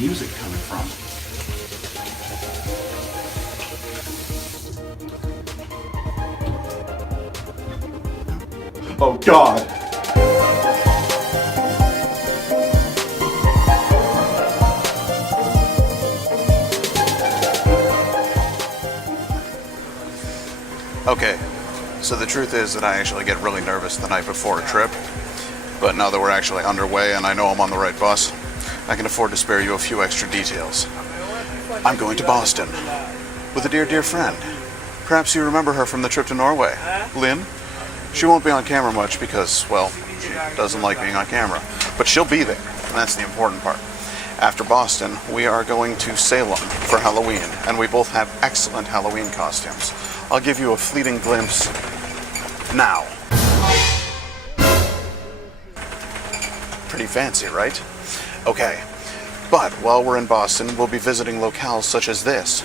music coming from? Oh God! Okay, so the truth is that I actually get really nervous the night before a trip, but now that we're actually underway and I know I'm on the right bus, I can afford to spare you a few extra details. I'm going to Boston with a dear friend. Perhaps you remember her from the trip to Norway, Lynn. She won't be on camera much because, well, she doesn't like being on camera, but she'll be there, and that's the important part. After Boston, we are going to Salem for Halloween, and we both have excellent Halloween costumes. I'll give you a fleeting glimpse now. Pretty fancy, right? Okay, but while we're in Boston, we'll be visiting locales such as this.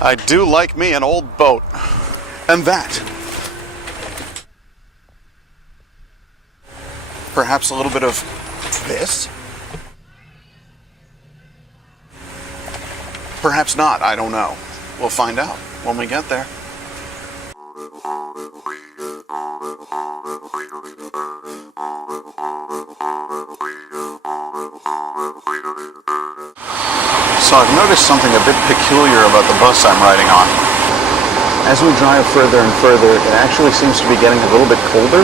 I do like me an old boat. And that. Perhaps a little bit of this? Perhaps not, I don't know. We'll find out when we get there. So I've noticed something a bit peculiar about the bus I'm riding on. As we drive further and further, it actually seems to be getting a little bit colder.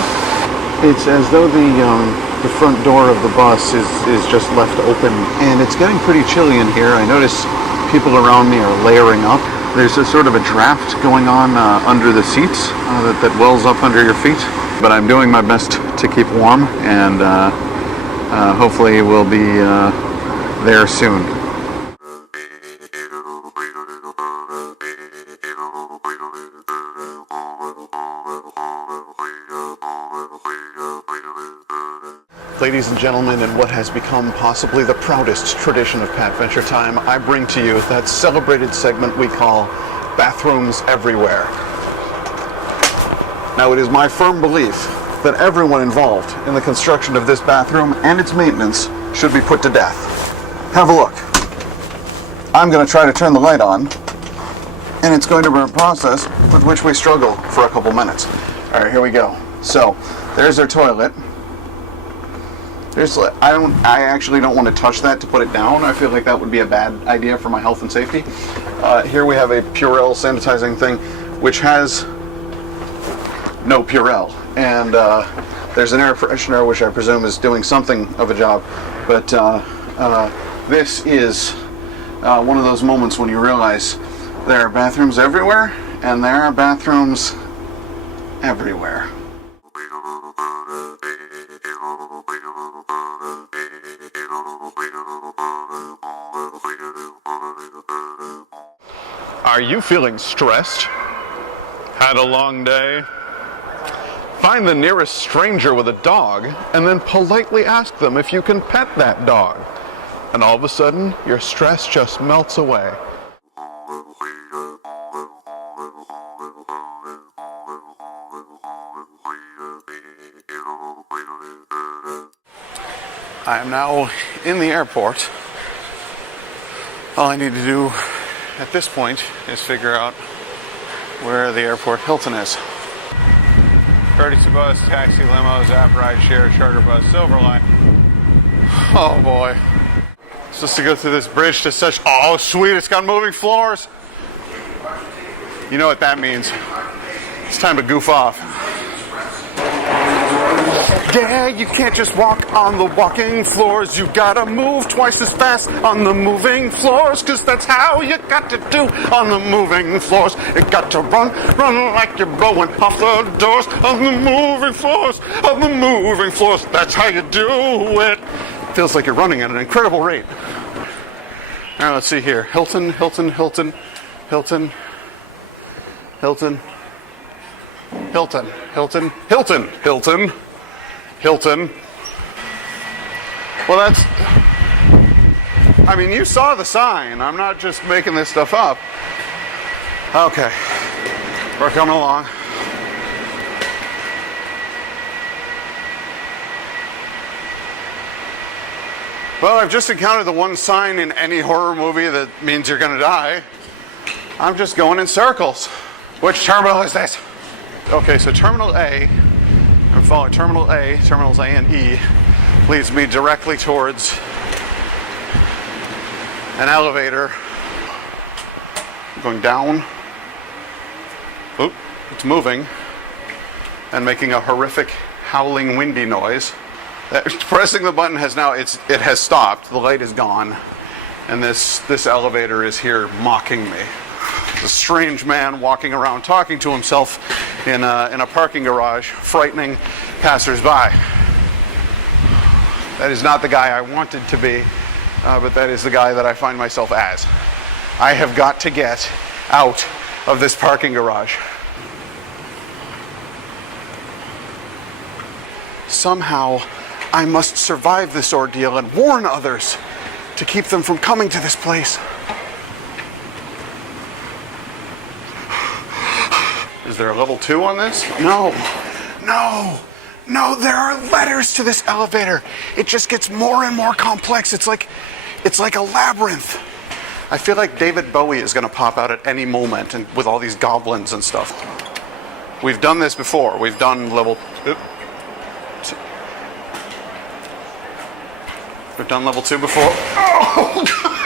It's as though the front door of the bus is just left open, and it's getting pretty chilly in here. I notice people around me are layering up. There's a sort of a draft going on under the seats that wells up under your feet. But I'm doing my best to keep warm, and hopefully we'll be there soon. Ladies and gentlemen, in what has become possibly the proudest tradition of Patventure time, I bring to you that celebrated segment we call Bathrooms Everywhere. Now, it is my firm belief that everyone involved in the construction of this bathroom and its maintenance should be put to death. Have a look. I'm going to try to turn the light on, and it's going to be a process with which we struggle for a couple minutes. All right, here we go. So, there's our toilet. I actually don't want to touch that to put it down. I feel like that would be a bad idea for my health and safety. Here we have a Purell sanitizing thing, which has no Purell. And there's an air freshener, which I presume is doing something of a job. But this is one of those moments when you realize there are bathrooms everywhere, and there are bathrooms everywhere. Are you feeling stressed? Had a long day? Find the nearest stranger with a dog and then politely ask them if you can pet that dog. And all of a sudden, your stress just melts away. I am now in the airport. All I need to do at this point is figure out where the airport Hilton is. Courtesy bus, taxi, limo, Zap, rideshare, charter bus, Silverline. Oh boy. Just to go through this bridge to such, oh sweet, it's got moving floors. You know what that means. It's time to goof off. Yeah, you can't just walk on the walking floors. You gotta move twice as fast on the moving floors, 'cause that's how you got to do on the moving floors. You got to run like you're blowing off the doors on the moving floors, on the moving floors. That's how you do it. Feels like you're running at an incredible rate. All right, let's see here. Hilton, Hilton, Hilton, Hilton, Hilton, Hilton, Hilton, Hilton, Hilton. Hilton. Well, that's, I mean, you saw the sign. I'm not just making this stuff up. Okay, we're coming along. Well, I've just encountered the one sign in any horror movie that means you're gonna die. I'm just going in circles. Which terminal is this? Okay, so Terminal A, I'm following Terminal A, Terminals A and E, leads me directly towards an elevator. Going down. Oop, it's moving and making a horrific howling windy noise. Pressing the button has now, it has stopped. The light is gone. And this elevator is here mocking me. A strange man walking around talking to himself in a parking garage, frightening passersby. That is not the guy I wanted to be, but that is the guy that I find myself as. I have got to get out of this parking garage. Somehow, I must survive this ordeal and warn others to keep them from coming to this place. Is there a level 2 on this? No, there are letters to this elevator. It just gets more and more complex. It's like a labyrinth. I feel like David Bowie is going to pop out at any moment and with all these goblins and stuff. We've done this before. We've done level 2. We've done level 2 before. Oh, God.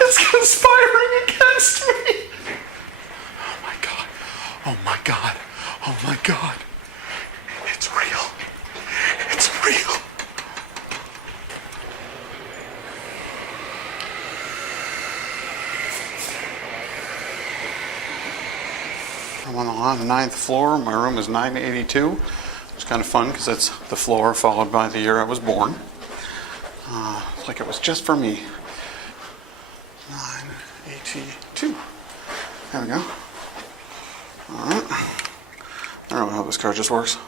It's conspiring against me. Oh my God. Oh my God. Oh my God. It's real. It's real. I'm on the 9th floor. My room is 982. It's kind of fun because that's the floor followed by the year I was born. Like it was just for me. 982. There we go. Alright. I don't know how this card just works.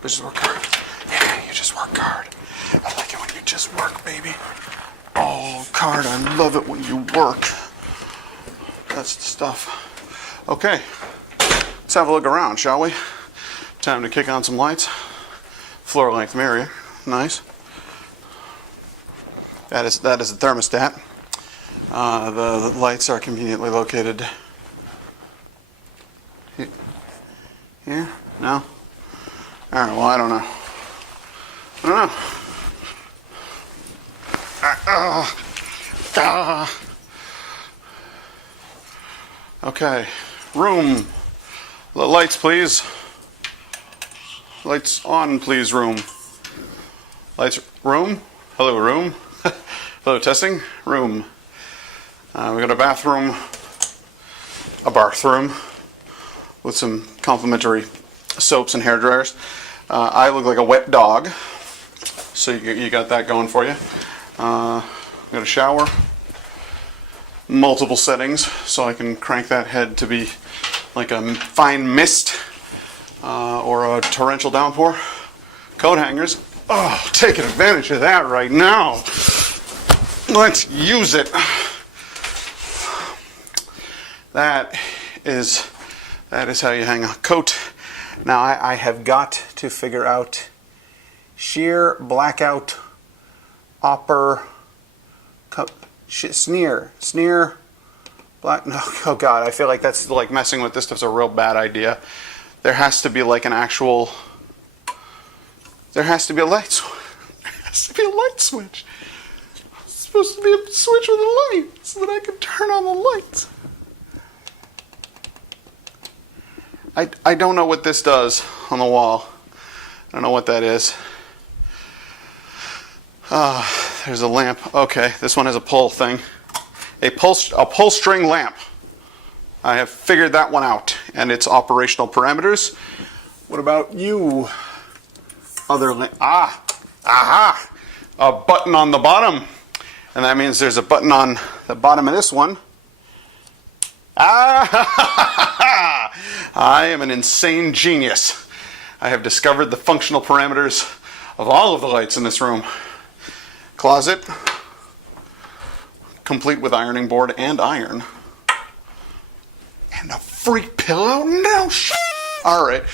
But just work hard. Yeah, you just work hard. I like it when you just work, baby. Oh, card, I love it when you work. That's the stuff. Okay. Let's have a look around, shall we? Time to kick on some lights. Floor length mirror. Nice. That is the thermostat. The lights are conveniently located here. No? Alright, well, I don't know. Okay. Room. Lights, please. Lights on, please, room. Lights, room. Hello, room. Hello, testing. Room. We got a bathroom, a bathroom with some complimentary soaps and hair dryers. I look like a wet dog, so you got that going for you. Got a shower, multiple settings, so I can crank that head to be like a fine mist or a torrential downpour. Coat hangers. Oh, taking advantage of that right now. Let's use it. That is how you hang a coat. Now I have got to figure out sheer blackout upper sneer black. No, oh God, I feel like that's like messing with this stuff's a real bad idea. There has to be like an actual. There has to be a light switch. There has to be a light switch. It's supposed to be a switch with a light so that I can turn on the lights. I don't know what this does on the wall. I don't know what that is. There's a lamp. Okay, this one has a pull thing. A pull string lamp. I have figured that one out and its operational parameters. What about you? Other lamp. Aha! A button on the bottom. And that means there's a button on the bottom of this one. I am an insane genius. I have discovered the functional parameters of all of the lights in this room. Closet, complete with ironing board and iron. And a freak pillow? No shit! Alright.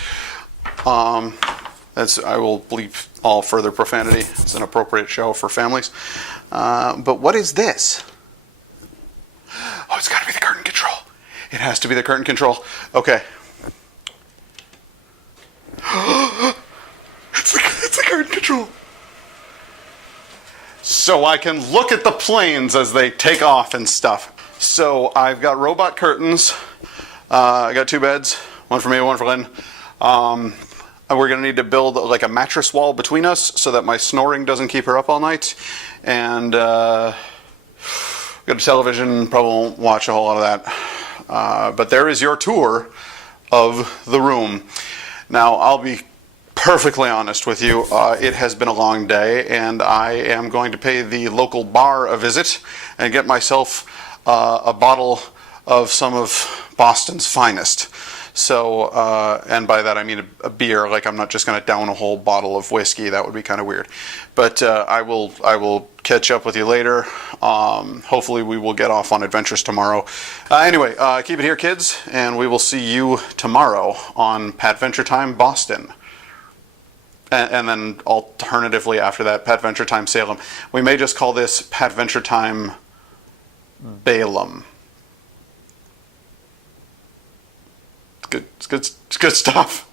I will bleep all further profanity. It's an appropriate show for families. But what is this? Oh, it's got to be the curtain control. It has to be the curtain control. Okay. It's the curtain control. So I can look at the planes as they take off and stuff. So I've got robot curtains. I got 2 beds, one for me, one for Lynn. We're going to need to build like a mattress wall between us so that my snoring doesn't keep her up all night. And got a television, probably won't watch a whole lot of that. But there is your tour of the room. Now, I'll be perfectly honest with you. It has been a long day, and I am going to pay the local bar a visit and get myself a bottle of some of Boston's finest. So, and by that I mean a beer. Like, I'm not just going to down a whole bottle of whiskey. That would be kind of weird. But I will catch up with you later. Hopefully we will get off on adventures tomorrow. Anyway, keep it here, kids, and we will see you tomorrow on Patventure Time Boston. And then alternatively after that, Patventure Time Salem. We may just call this Patventure Time Balaam. It's good stuff.